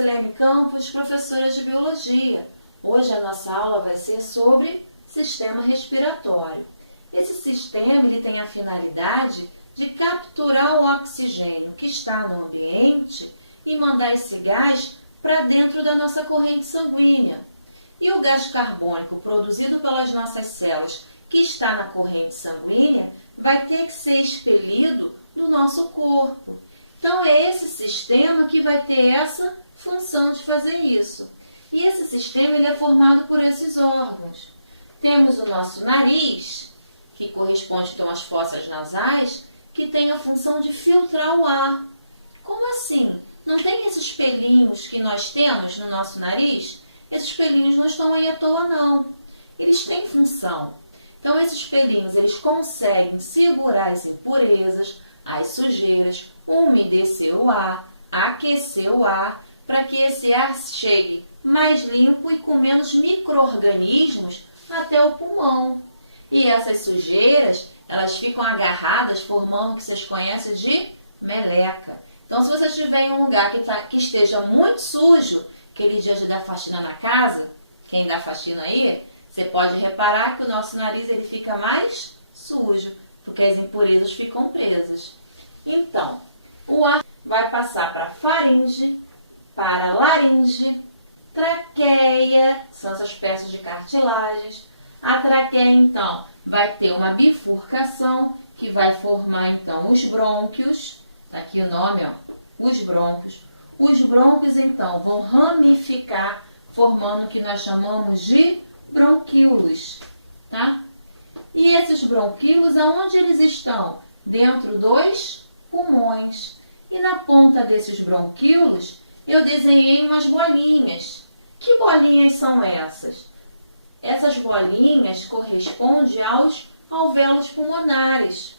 Marcelene Campos, professora de Biologia. Hoje a nossa aula vai ser sobre sistema respiratório. Esse sistema ele tem a finalidade de capturar o oxigênio que está no ambiente e mandar esse gás para dentro da nossa corrente sanguínea. E o gás carbônico produzido pelas nossas células que está na corrente sanguínea vai ter que ser expelido do nosso corpo. Então é esse sistema que vai ter essa função de fazer isso. E esse sistema ele é formado por esses órgãos. Temos o nosso nariz, que corresponde então às fossas nasais, que tem a função de filtrar o ar. Como assim? Não tem esses pelinhos que nós temos no nosso nariz? Esses pelinhos não estão aí à toa, não. Eles têm função. Então, esses pelinhos, eles conseguem segurar as impurezas, as sujeiras, umedecer o ar, aquecer o ar, para que esse ar chegue mais limpo e com menos micro-organismos até o pulmão. E essas sujeiras, elas ficam agarradas, formando o que vocês conhecem de meleca. Então, se você estiver em um lugar que esteja muito sujo, aquele dia de dar faxina na casa, quem dá faxina aí, você pode reparar que o nosso nariz ele fica mais sujo, porque as impurezas ficam presas. Então, o ar vai passar para faringe, para laringe, traqueia, são essas peças de cartilagens. A traqueia, então, vai ter uma bifurcação que vai formar, então, os brônquios. Está aqui o nome, ó, os brônquios. Os brônquios, então, vão ramificar, formando o que nós chamamos de bronquíolos, tá? E esses bronquíolos, aonde eles estão? Dentro dos pulmões. E na ponta desses bronquíolos, eu desenhei umas bolinhas. Que bolinhas são essas? Essas bolinhas correspondem aos alvéolos pulmonares.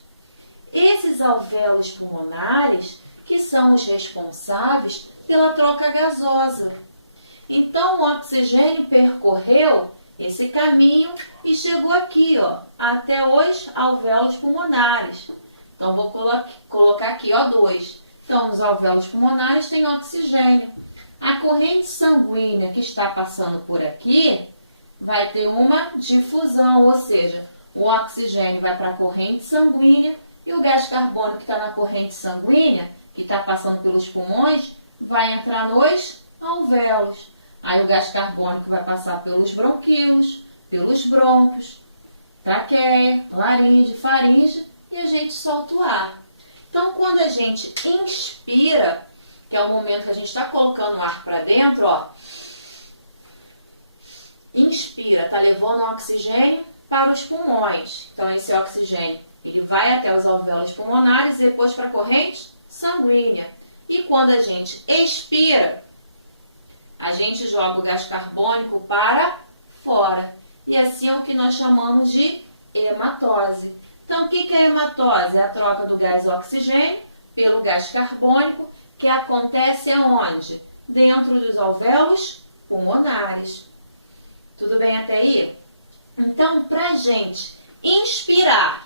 Esses alvéolos pulmonares que são os responsáveis pela troca gasosa. Então, o oxigênio percorreu esse caminho e chegou aqui, ó, até os alvéolos pulmonares. Então, vou colocar aqui O2. Então, nos alvéolos pulmonares tem oxigênio. A corrente sanguínea que está passando por aqui vai ter uma difusão, ou seja, o oxigênio vai para a corrente sanguínea e o gás carbônico que está na corrente sanguínea, que está passando pelos pulmões, vai entrar nos alvéolos. Aí o gás carbônico vai passar pelos bronquíolos, pelos brônquios, traqueia, laringe, faringe e a gente solta o ar. Então, quando a gente inspira, que é o momento que a gente está colocando o ar para dentro, ó, inspira, está levando o oxigênio para os pulmões. Então, esse oxigênio ele vai até os alvéolos pulmonares e depois para a corrente sanguínea. E quando a gente expira, a gente joga o gás carbônico para fora. E assim é o que nós chamamos de hematose. Então, o que é hematose? É a troca do gás oxigênio pelo gás carbônico, que acontece aonde? Dentro dos alvéolos pulmonares. Tudo bem até aí? Então, para a gente inspirar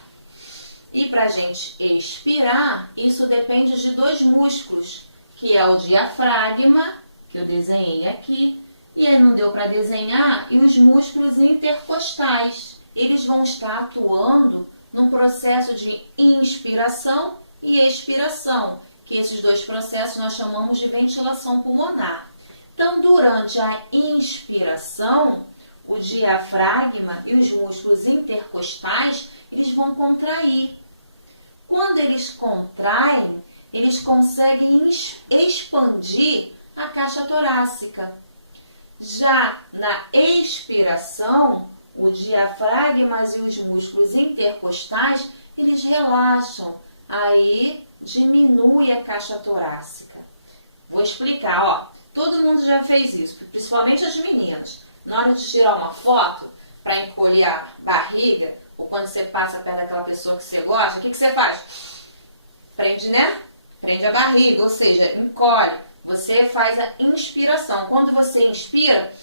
e para a gente expirar, isso depende de dois músculos, que é o diafragma, que eu desenhei aqui, e aí não deu para desenhar, e os músculos intercostais. Eles vão estar atuando num processo de inspiração e expiração, que esses dois processos nós chamamos de ventilação pulmonar. Então, durante a inspiração, o diafragma e os músculos intercostais, eles vão contrair. Quando eles contraem, eles conseguem expandir a caixa torácica. Já na expiração, o diafragma e os músculos intercostais, eles relaxam. Aí diminui a caixa torácica. Vou explicar, ó. Todo mundo já fez isso, principalmente as meninas. Na hora de tirar uma foto, para encolher a barriga, ou quando você passa perto daquela pessoa que você gosta, o que você faz? Prende, né? Prende a barriga, ou seja, encolhe. Você faz a inspiração. Quando você inspira,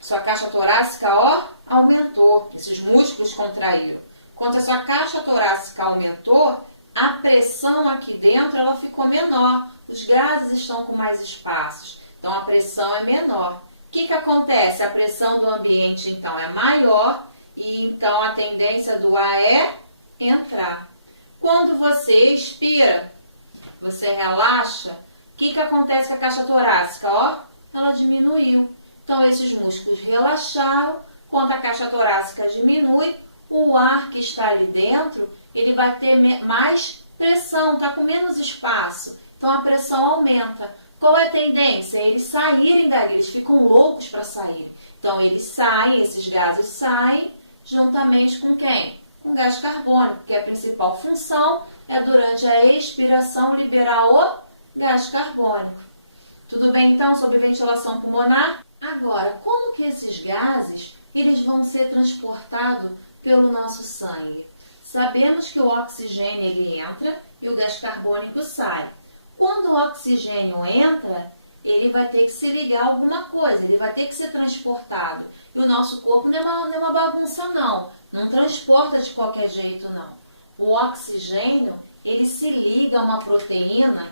sua caixa torácica, ó, aumentou. Esses músculos contraíram. Quando a sua caixa torácica aumentou, a pressão aqui dentro ela ficou menor. Os gases estão com mais espaços. Então, a pressão é menor. O que acontece? A pressão do ambiente, então, é maior e, então, a tendência do ar é entrar. Quando você expira, você relaxa, o que acontece com a caixa torácica? Ó, ela diminuiu. Então, esses músculos relaxaram. Quando a caixa torácica diminui, o ar que está ali dentro, ele vai ter mais pressão, está com menos espaço. Então, a pressão aumenta. Qual é a tendência? Eles saírem dali, eles ficam loucos para sair. Então, eles saem, esses gases saem, juntamente com quem? Com o gás carbônico, que a principal função é, durante a expiração, liberar o gás carbônico. Tudo bem, então, sobre ventilação pulmonar? Agora, como que esses gases eles vão ser transportados pelo nosso sangue? Sabemos que o oxigênio ele entra e o gás carbônico sai. Quando o oxigênio entra, ele vai ter que se ligar a alguma coisa, ele vai ter que ser transportado. E o nosso corpo não é uma bagunça, não. Não transporta de qualquer jeito, não. O oxigênio, ele se liga a uma proteína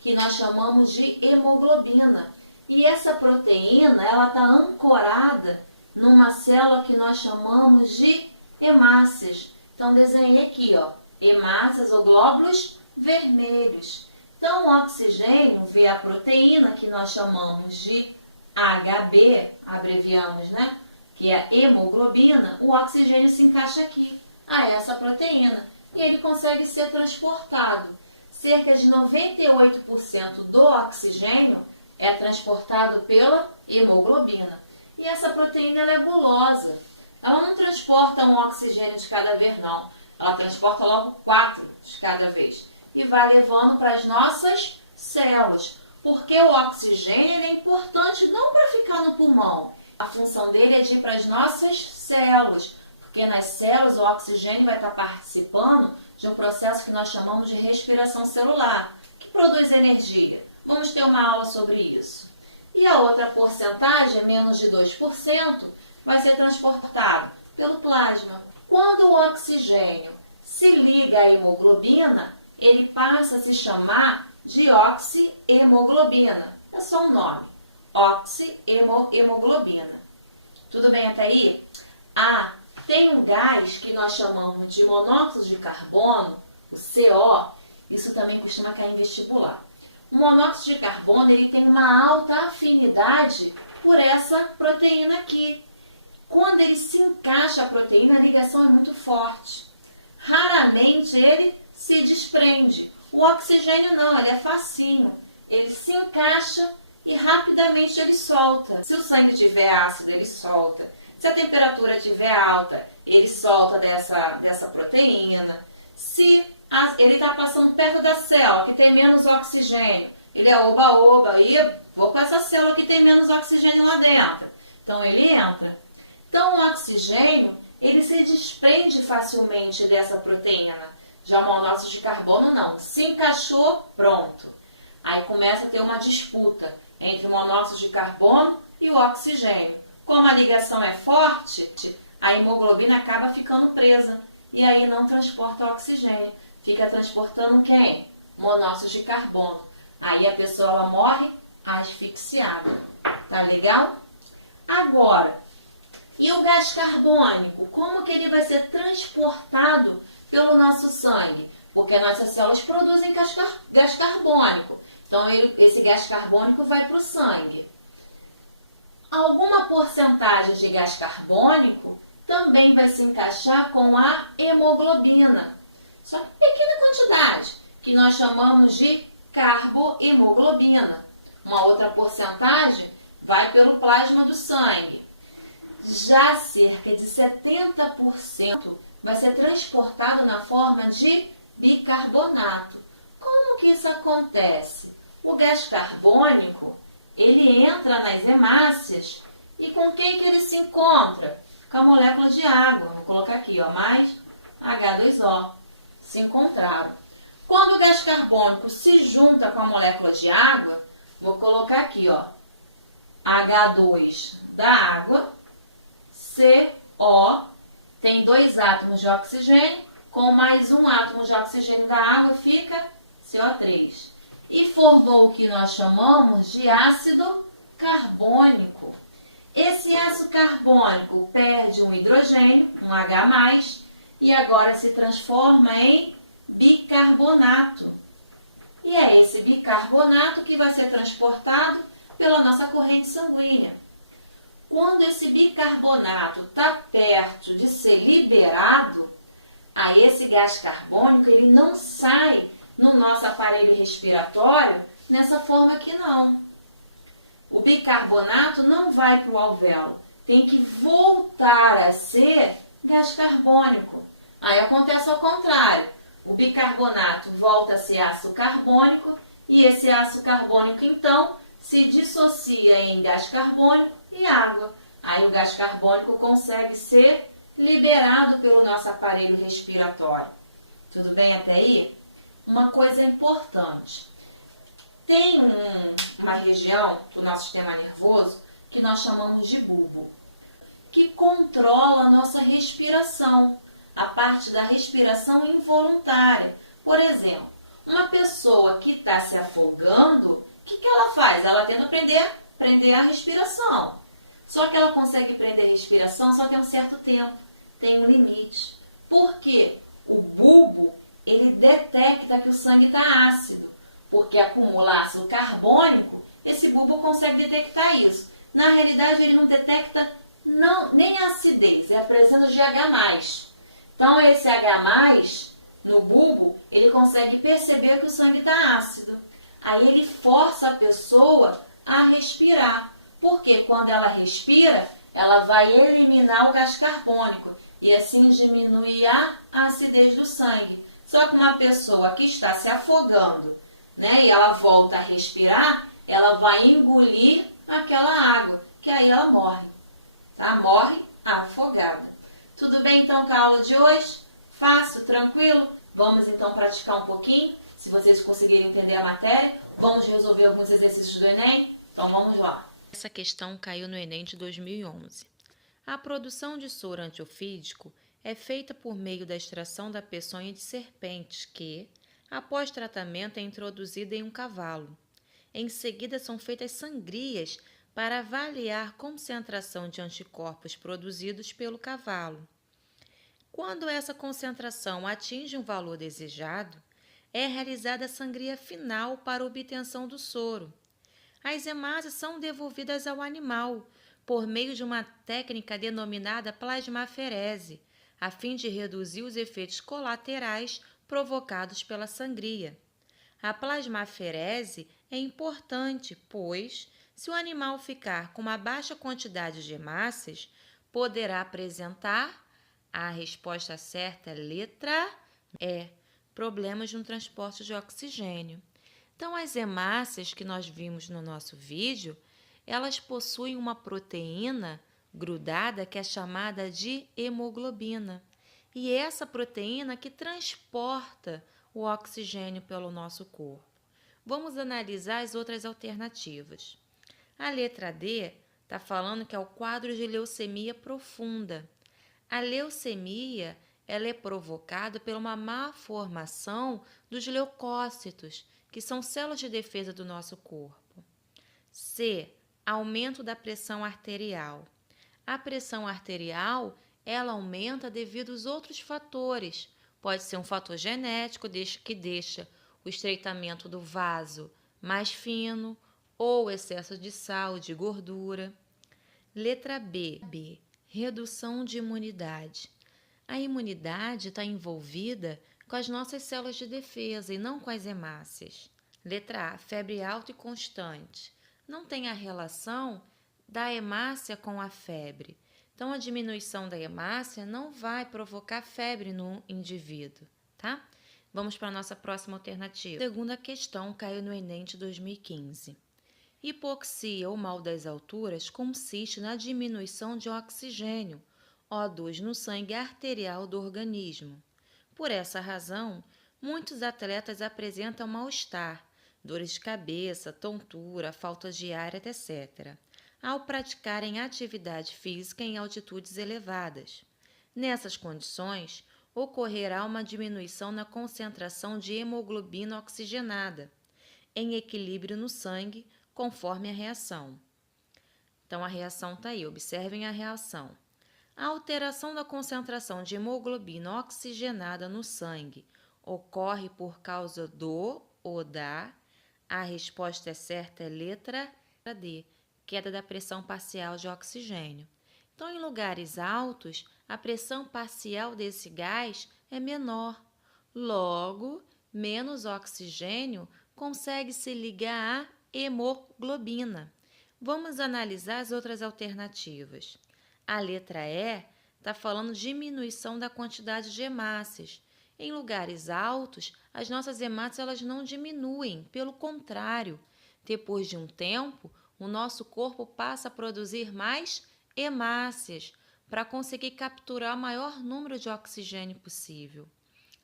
que nós chamamos de hemoglobina. E essa proteína, ela está ancorada numa célula que nós chamamos de hemácias. Então, desenhei aqui, ó, hemácias ou glóbulos vermelhos. Então, o oxigênio vê a proteína que nós chamamos de HB, abreviamos, né? Que é a hemoglobina. O oxigênio se encaixa aqui, a essa proteína, e ele consegue ser transportado. Cerca de 98% do oxigênio é transportado pela hemoglobina. E essa proteína ela é gulosa. Ela não transporta um oxigênio de cada vez, não. Ela transporta logo 4 de cada vez. E vai levando para as nossas células. Porque o oxigênio ele é importante não para ficar no pulmão. A função dele é de ir para as nossas células. Porque nas células o oxigênio vai estar participando de um processo que nós chamamos de respiração celular, que produz energia. Vamos ter uma aula sobre isso. E a outra porcentagem, menos de 2%, vai ser transportado pelo plasma. Quando o oxigênio se liga à hemoglobina, ele passa a se chamar de oxihemoglobina. É só um nome. Oxihemoglobina. Tudo bem até aí? Tem um gás que nós chamamos de monóxido de carbono, o CO. Isso também costuma cair em vestibular. O monóxido de carbono ele tem uma alta afinidade por essa proteína aqui. Quando ele se encaixa a proteína, a ligação é muito forte. Raramente ele se desprende. O oxigênio não, ele é facinho. Ele se encaixa e rapidamente ele solta. Se o sangue estiver ácido, ele solta. Se a temperatura estiver alta, ele solta dessa proteína. Se ele está passando perto da célula, que tem menos oxigênio, ele é oba-oba, e vou para essa célula que tem menos oxigênio lá dentro. Então, ele entra. Então, o oxigênio, ele se desprende facilmente dessa proteína. Já o monóxido de carbono, não. Se encaixou, pronto. Aí começa a ter uma disputa entre o monóxido de carbono e o oxigênio. Como a ligação é forte, a hemoglobina acaba ficando presa. E aí não transporta oxigênio. Fica transportando quem? Monóxido de carbono. Aí a pessoa ela morre asfixiada. Tá legal? Agora, e o gás carbônico? Como que ele vai ser transportado pelo nosso sangue? Porque nossas células produzem gás carbônico. Então, esse gás carbônico vai para o sangue. Alguma porcentagem de gás carbônico também vai se encaixar com a hemoglobina. Só que pequena quantidade, que nós chamamos de carbohemoglobina. Uma outra porcentagem vai pelo plasma do sangue. Já cerca de 70% vai ser transportado na forma de bicarbonato. Como que isso acontece? O gás carbônico, ele entra nas hemácias e com quem que ele se encontra? Com a molécula de água. Vou colocar aqui, ó, mais H2O. Se encontraram. Quando o gás carbônico se junta com a molécula de água, vou colocar aqui, ó, H2 da água, CO, tem 2 átomos de oxigênio, com mais um átomo de oxigênio da água fica CO3. E formou o que nós chamamos de ácido carbônico. Esse ácido carbônico perde um hidrogênio, um H+, e agora se transforma em bicarbonato. E é esse bicarbonato que vai ser transportado pela nossa corrente sanguínea. Quando esse bicarbonato está perto de ser liberado, esse gás carbônico ele não sai no nosso aparelho respiratório nessa forma aqui não. O bicarbonato não vai para o alvéolo, tem que voltar a ser gás carbônico. Aí acontece ao contrário, o bicarbonato volta a ser ácido carbônico e esse ácido carbônico então se dissocia em gás carbônico e água. Aí o gás carbônico consegue ser liberado pelo nosso aparelho respiratório. Tudo bem até aí? Uma coisa importante. Tem uma região do nosso sistema nervoso que nós chamamos de bulbo, que controla a nossa respiração, a parte da respiração involuntária. Por exemplo, uma pessoa que está se afogando, o que ela faz? Ela tenta prender a respiração. Só que ela consegue prender a respiração só que é um certo tempo, tem um limite. Por quê? O bulbo, ele detecta que o sangue está ácido, porque acumula ácido carbônico, esse bulbo consegue detectar isso. Na realidade, ele não detecta nem a acidez, é a presença de H+. Então, esse H+, no bulbo, ele consegue perceber que o sangue está ácido. Aí ele força a pessoa a respirar. Porque quando ela respira, ela vai eliminar o gás carbônico e assim diminuir a acidez do sangue. Só que uma pessoa que está se afogando, né, e ela volta a respirar, ela vai engolir aquela água, que aí ela morre. Tá? Morre afogada. Tudo bem então com a aula de hoje? Fácil, tranquilo? Vamos então praticar um pouquinho. Se vocês conseguirem entender a matéria, vamos resolver alguns exercícios do Enem? Então vamos lá. Essa questão caiu no Enem de 2011. A produção de soro antiofídico é feita por meio da extração da peçonha de serpentes que, após tratamento, é introduzida em um cavalo. Em seguida, são feitas sangrias para avaliar a concentração de anticorpos produzidos pelo cavalo. Quando essa concentração atinge um valor desejado, é realizada a sangria final para a obtenção do soro. As hemácias são devolvidas ao animal por meio de uma técnica denominada plasmaferese, a fim de reduzir os efeitos colaterais provocados pela sangria. A plasmaferese é importante, pois, se o animal ficar com uma baixa quantidade de hemácias, poderá apresentar, a resposta certa é letra E, problemas no transporte de oxigênio. Então, as hemácias que nós vimos no nosso vídeo, elas possuem uma proteína grudada que é chamada de hemoglobina. E essa proteína que transporta o oxigênio pelo nosso corpo. Vamos analisar as outras alternativas. A letra D está falando que é o quadro de leucemia profunda. A leucemia ela é provocada por uma má formação dos leucócitos, que são células de defesa do nosso corpo. C. Aumento da pressão arterial. A pressão arterial, ela aumenta devido aos outros fatores. Pode ser um fator genético que deixa o estreitamento do vaso mais fino ou excesso de sal, de gordura. Letra B. Redução de imunidade. A imunidade está envolvida com as nossas células de defesa e não com as hemácias. Letra A. Febre alta e constante. Não tem a relação da hemácia com a febre. Então, a diminuição da hemácia não vai provocar febre no indivíduo, tá? Vamos para a nossa próxima alternativa. A segunda questão caiu no Enem de 2015. Hipoxia ou mal das alturas consiste na diminuição de oxigênio, O2, no sangue arterial do organismo. Por essa razão, muitos atletas apresentam mal-estar, dores de cabeça, tontura, falta de ar, etc., ao praticarem atividade física em altitudes elevadas. Nessas condições, ocorrerá uma diminuição na concentração de hemoglobina oxigenada, em equilíbrio no sangue, conforme a reação. Então, a reação está aí, observem a reação. A alteração da concentração de hemoglobina oxigenada no sangue ocorre por causa do ou da. A resposta certa é letra D, queda da pressão parcial de oxigênio. Então, em lugares altos, a pressão parcial desse gás é menor. Logo, menos oxigênio consegue se ligar à hemoglobina. Vamos analisar as outras alternativas. A letra E está falando de diminuição da quantidade de hemácias. Em lugares altos, as nossas hemácias elas não diminuem, pelo contrário. Depois de um tempo, o nosso corpo passa a produzir mais hemácias para conseguir capturar o maior número de oxigênio possível.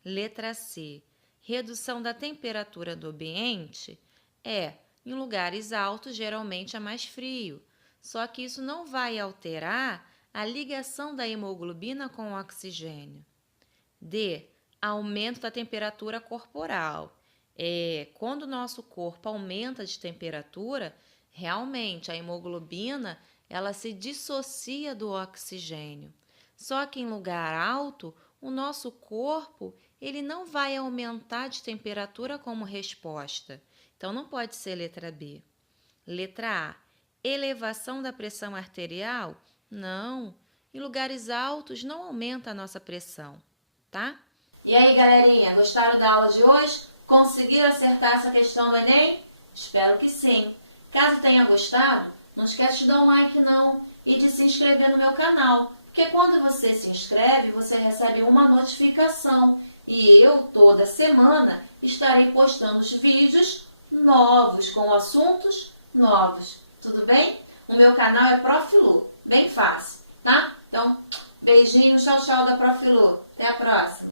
Letra C. Redução da temperatura do ambiente em lugares altos, geralmente é mais frio. Só que isso não vai alterar a ligação da hemoglobina com o oxigênio. D. Aumento da temperatura corporal. Quando o nosso corpo aumenta de temperatura, realmente a hemoglobina ela se dissocia do oxigênio. Só que em lugar alto, o nosso corpo ele não vai aumentar de temperatura como resposta. Então, não pode ser letra B. Letra A. Elevação da pressão arterial? Não. Em lugares altos não aumenta a nossa pressão, tá? E aí, galerinha, gostaram da aula de hoje? Conseguiram acertar essa questão do Enem? Espero que sim. Caso tenha gostado, não esquece de dar um like não e de se inscrever no meu canal, porque quando você se inscreve, você recebe uma notificação e eu, toda semana, estarei postando os vídeos novos, com assuntos novos. Tudo bem? O meu canal é Prof. Lu, bem fácil, tá? Então, beijinho, tchau, tchau da Prof. Lu. Até a próxima.